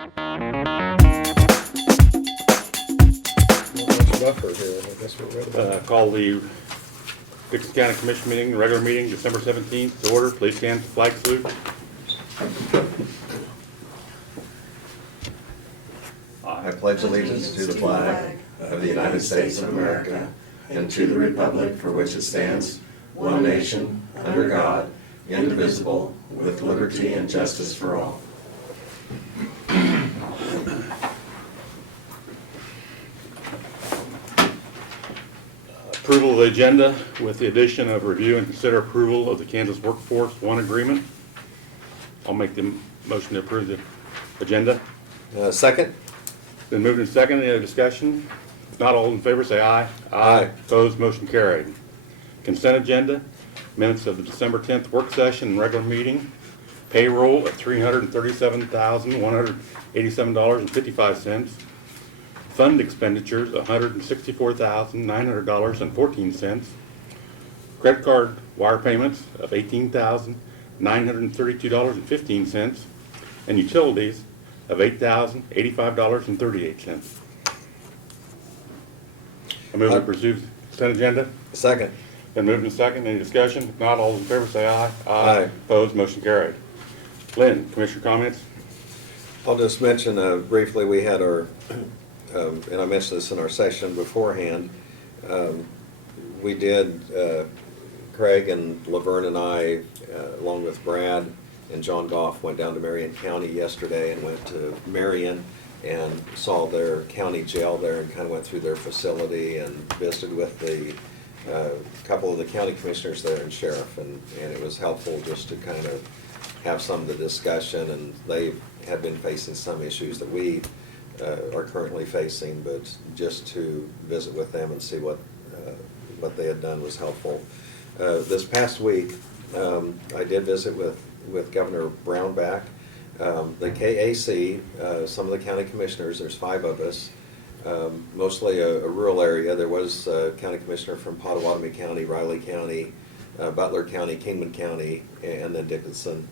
Buffer here, I guess we're ready. Call the Dixon County Commission meeting, regular meeting, December 17th, to order. Please stand for flag salute. I pledge allegiance to the flag of the United States of America and to the republic for which it stands, one nation, under God, indivisible, with liberty and justice for all. Approval of the agenda with the addition of review and consider approval of the Kansas Workforce One Agreement. I'll make the motion to approve the agenda. Second? Been moved and seconded. Any other discussion? If not, all in favor say aye. Aye. Opposed, motion carried. Consent agenda, minutes of the December 10th work session and regular meeting, payroll of $337,187.55, fund expenditures $164,900.14, credit card wire payments of $18,932.15, and utilities of $8,085.38. I move to pursue consent agenda. Second. Been moved and second. Any discussion? If not, all those in favor say aye. Aye. Opposed, motion carried. Lynn, Commissioner comments? I'll just mention briefly, we had our, and I mentioned this in our session beforehand, we did, Craig and Laverne and I, along with Brad and John Goff, went down to Marion County yesterday and went to Marion and saw their county jail there and kind of went through their facility and visited with the couple of the county commissioners there and sheriff, and it was helpful just to kind of have some of the discussion, and they have been facing some issues that we are currently facing, but just to visit with them and see what they had done was helpful. This past week, I did visit with Governor Brownback, the KAC, some of the county commissioners, there's 5 of us, mostly a rural area. There was a county commissioner from Pottawatomie County, Riley County, Butler County, Kingman County, and then Dickinson.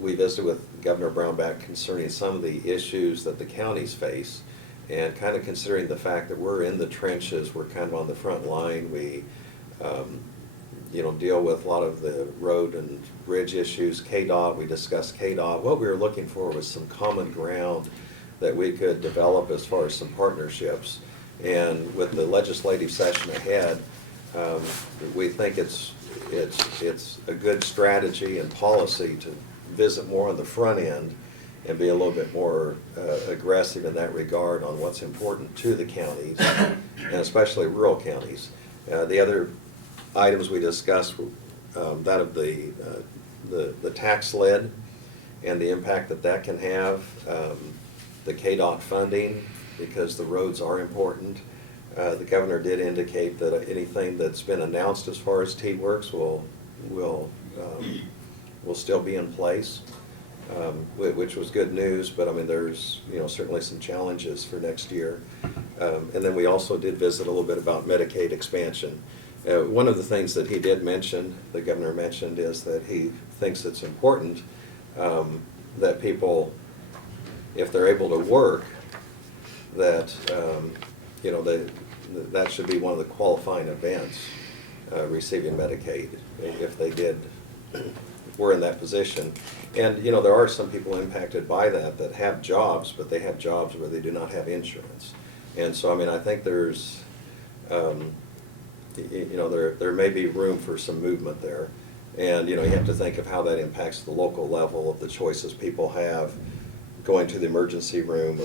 We visited with Governor Brownback concerning some of the issues that the counties face, and kind of considering the fact that we're in the trenches, we're kind of on the front line. We deal with a lot of the road and bridge issues. KDOT, we discussed KDOT. What we were looking for was some common ground that we could develop as far as some partnerships. And with the legislative session ahead, we think it's a good strategy and policy to visit more on the front end and be a little bit more aggressive in that regard on what's important to the counties, and especially rural counties. The other items we discussed, that of the tax lid and the impact that can have, the KDOT funding, because the roads are important. The governor did indicate that anything that's been announced as far as T-Works will still be in place, which was good news, but I mean, there's certainly some challenges for next year. And then we also did visit a little bit about Medicaid expansion. One of the things that he did mention, the governor mentioned, is that he thinks it's important that people, if they're able to work, that that should be one of the qualifying events, receiving Medicaid, if they were in that position. And there are some people impacted by that have jobs, but they have jobs where they do not have insurance. And so, I mean, I think there's there may be room for some movement there. And you have to think of how that impacts the local level of the choices people have going to the emergency room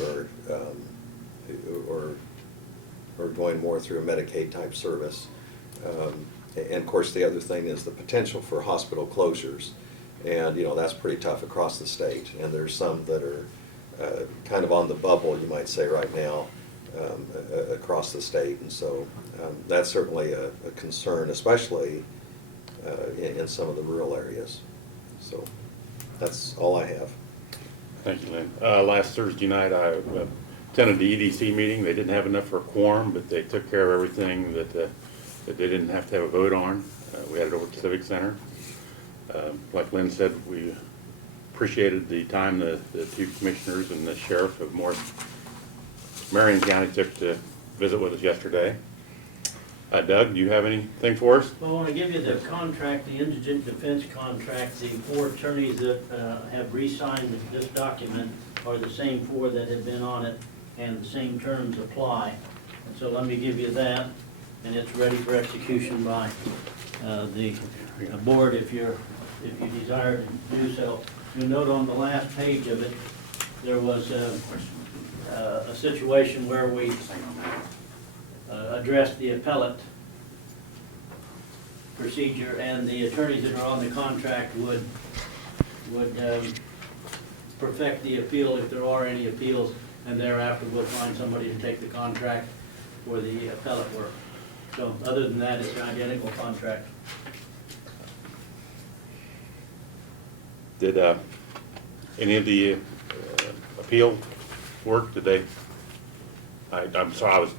or going more through a Medicaid type service. And of course, the other thing is the potential for hospital closures. And that's pretty tough across the state. And there's some that are kind of on the bubble, you might say, right now across the state. And so that's certainly a concern, especially in some of the rural areas. So that's all I have. Thank you, Lynn. Last Thursday night, I attended the EDC meeting. They didn't have enough for a quorum, but they took care of everything that they didn't have to have a vote on. We had it over at the Civic Center. Like Lynn said, we appreciated the time the two commissioners and the sheriff of Marion County took to visit with us yesterday. Doug, do you have anything for us? Well, I want to give you the contract, the indigent defense contract. The 4 attorneys that have re-signed this document are the same 4 that had been on it, and the same terms apply. And so let me give you that, and it's ready for execution by the board if you desire to do so. You'll note on the last page of it, there was a situation where we addressed the appellate procedure, and the attorneys that are on the contract would perfect the appeal if there are any appeals, and thereafter we'll find somebody to take the contract for the appellate work. So other than that, it's an identical contract. Did any of the appeal work, did they? I'm sorry, I was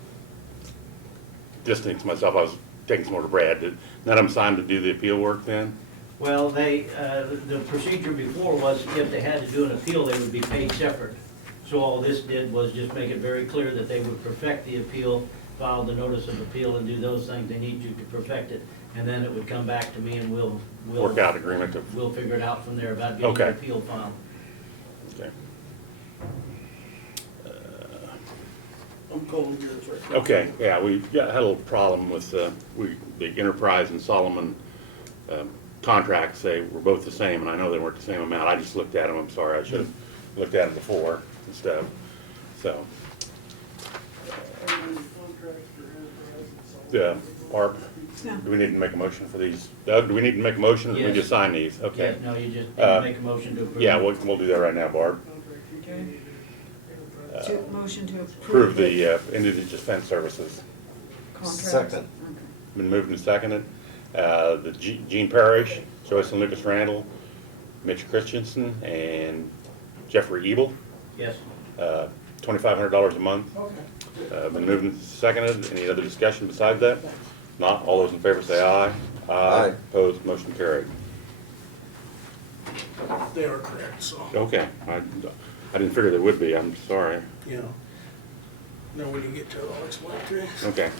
distancing myself. I was taking some more to Brad. Did none of them sign to do the appeal work then? Well, the procedure before was if they had to do an appeal, they would be paid separate. So all this did was just make it very clear that they would perfect the appeal, file the notice of appeal, and do those things they need to perfect it. And then it would come back to me, and we'll Work out agreement to, we'll figure it out from there about getting the Okay. appeal filed. okay. I'm calling yours right now. Okay, yeah, we had a little problem with, the Enterprise and Solomon contracts. They were both the same, and I know they weren't the same amount. I just looked at them, I'm sorry, I should have looked at them before and stuff, so. Yeah, Barb, do we need to make a motion for these? Doug, do we need to make a motion, or do we Yes. just sign these? Okay. Yeah, no, you just make a motion to approve. Yeah, we'll do that right now, Barb. Okay. Motion to Approve approve the Indigent Defense Services. contract. Second. Okay. Been moved and seconded. The Gene Parrish, Joyce and Lucas Randall, Mitch Christensen, and Jeffrey Ebel, Yes. $2,500 a month. Okay. Been moved and seconded. Any other discussion besides that? Not, all those in favor say aye. Aye. Opposed, motion carried. They are correct, so, Okay, I didn't figure they would be, I'm sorry. you know. Now when you get to it, I'll explain to you. Okay.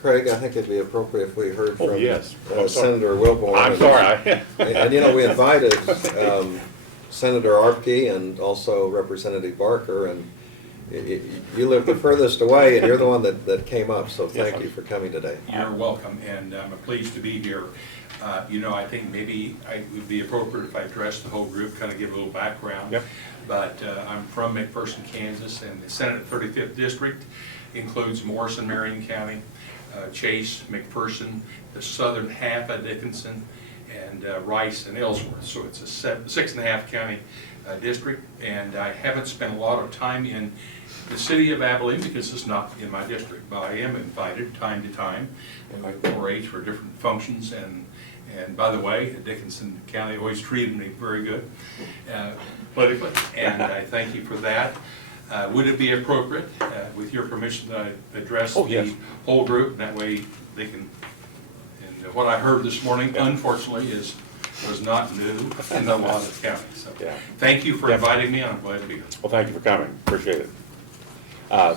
Craig, I think it'd be appropriate if we heard Oh, from yes. I'm sorry. Senator Wilborn. I'm sorry. And, you know, we invited Senator Arpke and also Representative Barker, and you live the furthest away, and you're the one that came up, so Yes, thank you for coming today. You're welcome, and I'm pleased to be here. You know, I think maybe it would be appropriate if I addressed the whole group, kind of give a little background. Yep. But I'm from McPherson, Kansas, and the Senate 35th District includes Morrison, Marion County, Chase, McPherson, the southern half of Dickinson, and Rice and Ellsworth. So it's a 6.5 county district, and I haven't spent a lot of time in the city of Abilene because it's not in my district, but I am invited time to time in my 4-H for different functions. And by the way, Dickinson County always treated me very good politically, and I thank you for that. Would it be appropriate, with your permission, that I address Oh, yes. the whole group? That way they can, and what I heard this morning, unfortunately, was not new in a lot of counties. So Yeah. thank you for Yeah. inviting me, and I'm glad to be here. Well, thank you for coming, appreciate it. I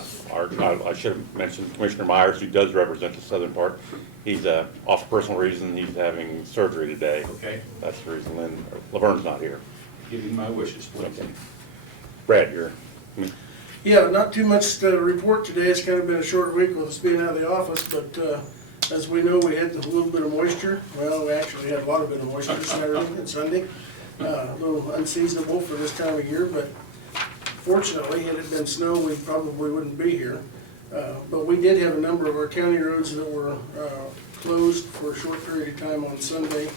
should have mentioned Commissioner Myers, who does represent the southern part. He's, off for personal reason, he's having surgery today. Okay? That's the reason Laverne's not here. Give you my wishes, please. Okay. Brad, you're, Yeah, not too much to report today. It's kind of been a short week with us being out of the office, but as we know, we had a little bit of moisture. Well, we actually had a lot of bit of moisture Saturday and Sunday. A little unseasonable for this time of year, but fortunately, had it been snow, we probably wouldn't be here. But we did have a number of our county roads that were closed for a short period of time on Sunday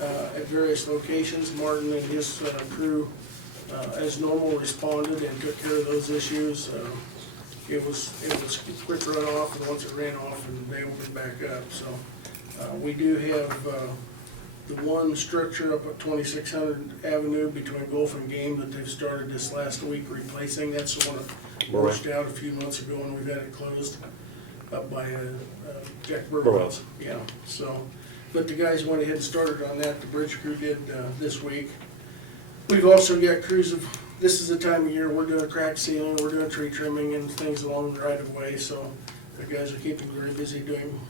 at various locations. Martin and his crew, as normal, responded and took care of those issues. It was quick runoff, and once it ran off, and they opened back up. So we do have the one structure up at 2600 Avenue between Golf and Game that they've started this last week replacing. That's one of washed out a few months ago and we've had it closed up by Jack Burwell's. Burwell's. Yeah, so, but the guys went ahead and started on that, the bridge crew did this week. We've also got crews of, this is the time of year, we're doing crack sealing, we're doing tree trimming and things along the right of way, so the guys are keeping very busy doing,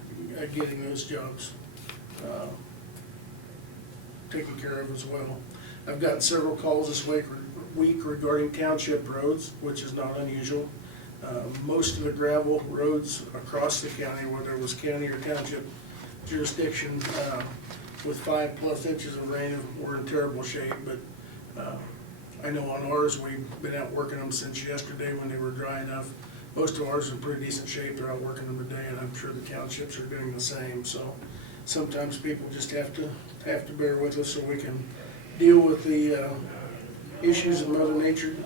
getting those jobs taken care of as well. I've gotten several calls this week regarding township roads, which is not unusual. Most of the gravel roads across the county, whether it was county or township jurisdiction, with 5+ inches of rain, were in terrible shape, but I know on ours, we've been out working them since yesterday when they were dry enough. Most of ours are in pretty decent shape, they're out working them today, and I'm sure the townships are doing the same, so sometimes people just have to bear with us so we can deal with the issues that Mother Nature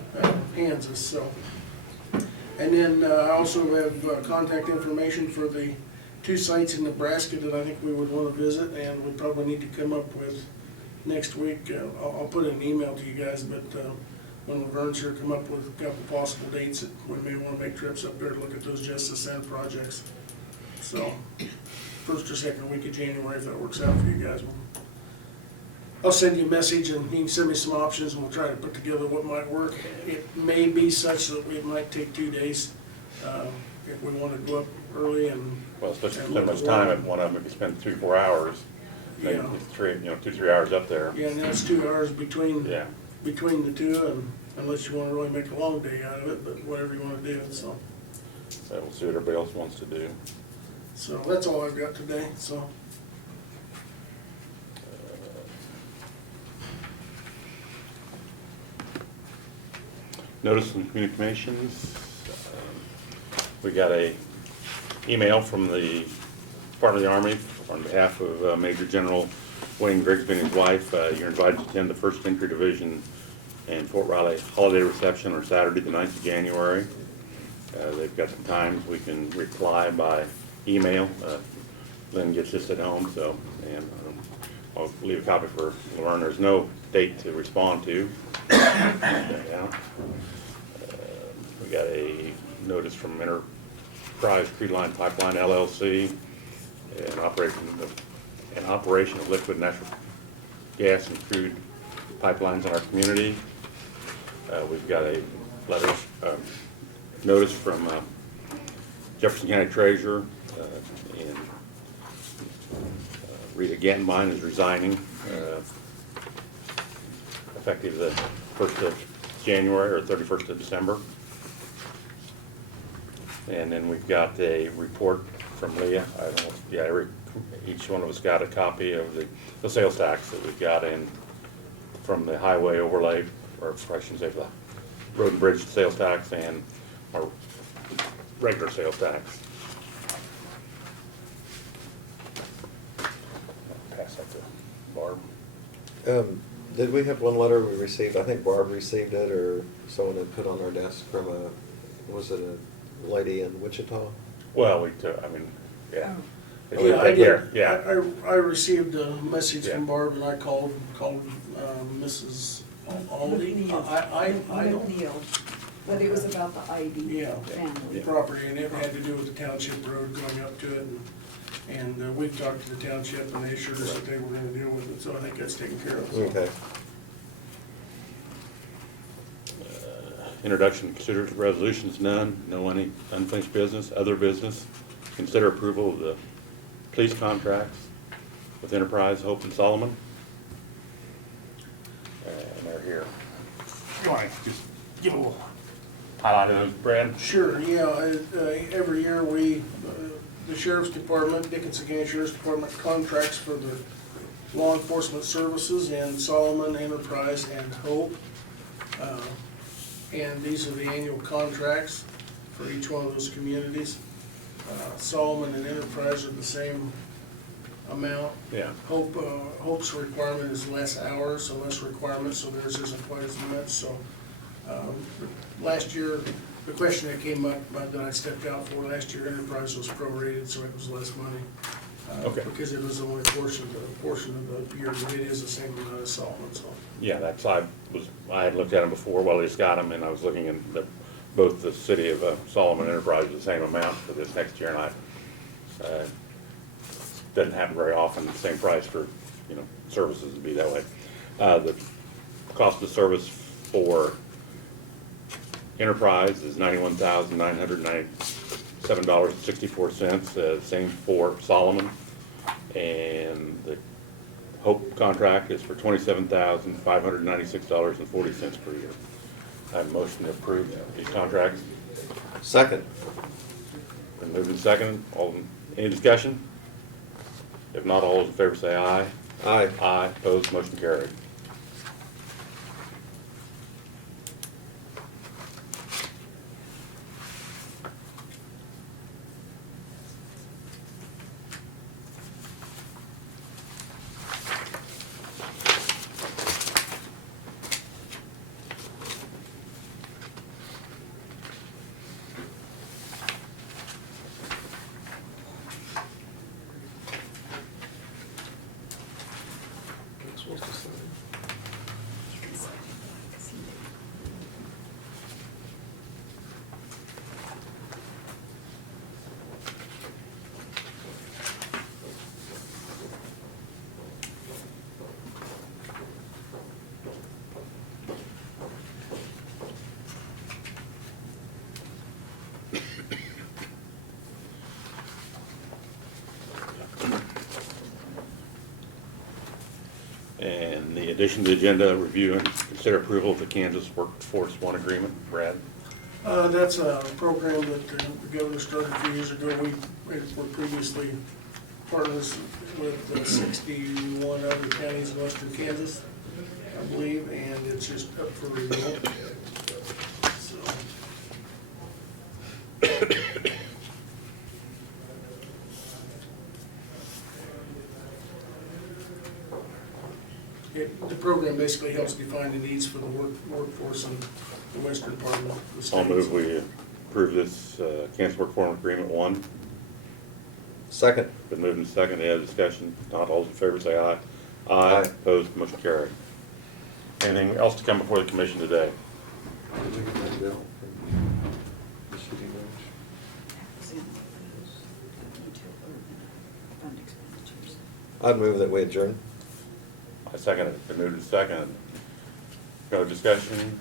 hands us, so. And then I also have contact information for the 2 sites in Nebraska that I think we would want to visit, and we probably need to come up with next week. I'll put an email to you guys, but when Laverne's here, come up with a couple possible dates that we may want to make trips up there to look at those Just Ascent projects. So, first or second week of January, if that works out for you guys. I'll send you a message and you can send me some options and we'll try to put together what might work. It may be such that it might take 2 days if we want to go up early and. Well, especially if you spend much time at one of them, if you spend 3 or 4 hours, maybe Yeah. 3, 2 or 3 hours up there. Yeah, and that's 2 hours between Yeah. the two, and unless you want to really make a long day out of it, but whatever you want to do, so. So we'll see what everybody else wants to do. So that's all I've got today, so. Notice from communications. We got a email from the Department of the Army on behalf of Major General Wayne Grigsby and his wife. You're invited to attend the 1st Infantry Division and Fort Riley holiday reception on Saturday, the 9th of January. They've got some times we can reply by email. Lynn gets this at home, so, and I'll leave a copy for Laverne. There's no date to respond to. Yeah. We got a notice from Enterprise Crude Line Pipeline LLC, an operation of liquid natural gas and crude pipelines in our community. We've got a letter, notice from Jefferson County Treasurer, and Rita Gantenbein is resigning effective the 1st of January or 31st of December. And then we've got a report from Leah. I don't know, yeah, each one of us got a copy of the sales tax that we've got in from the highway overlay, or I shouldn't say the road and bridge sales tax and our regular sales tax. I'll pass that to Barb. Did we have one letter we received? I think Barb received it, or someone had put on our desk from was it a lady in Wichita? Well, we took, I mean, yeah. They Yeah, took I care, did. yeah. I received a message Yeah. from Barb and I called Mrs. Aldi. I don't, Neal, but it was about the ID yeah, family. property, and it had to do with the township road going up to it. And we talked to the township and they assured us that they were gonna deal with it, so I think that's taken care of. Okay. Introduction, consider resolutions, none, no any unfinished business, other business. Consider approval of the police contracts with Enterprise, Hope and Solomon. And they're here. You want to just give a little highlight of those, Brad? Sure, yeah, every year the Sheriff's Department, Dickinson County Sheriff's Department contracts for the law enforcement services in Solomon, Enterprise, and Hope. And these are the annual contracts for each one of those communities. Solomon and Enterprise are the same amount. Yeah. Hope's requirement is less hours, so less requirements, so theirs isn't quite as much, so. Last year, the question that came up that I stepped out for last year, Enterprise was prorated, so it was less money. Okay. Because it was only a portion of the year, but it is the same amount as Solomon, so. Yeah, I had looked at them before, well, I just got them, and I was looking at the both the city of Solomon Enterprises the same amount for this next year, and doesn't happen very often, the same price for, services to be that way. The cost of service for Enterprise is $91,997.64, same for Solomon. And the Hope contract is for $27,596.40 per year. I have a motion to approve these contracts. Second. Been moved and seconded. Any discussion? If not, all those in favor say aye. Aye. Aye, opposed, motion carried. And the addition to the agenda, review and consider approval of the Kansas Workforce One Agreement. Brad? That's a program that the governor started a few years ago. We were previously partners with 61 other counties in western Kansas, I believe, and it's just up for renewal. So, the program basically helps define the needs for the workforce in the western part of the state. I'll move we approve this Kansas Workforce Agreement 1. Second. Been moved and seconded. Any other discussion? Not all those in favor say aye. Aye. Opposed, motion carried. Anything else to come before the commission today? I'd move that we adjourn. I second it. Been moved and seconded. No discussion?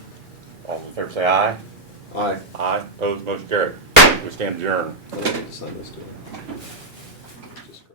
All those in favor say aye. Aye. Aye. Opposed, motion carried. We stand adjourned. I need to send this to her.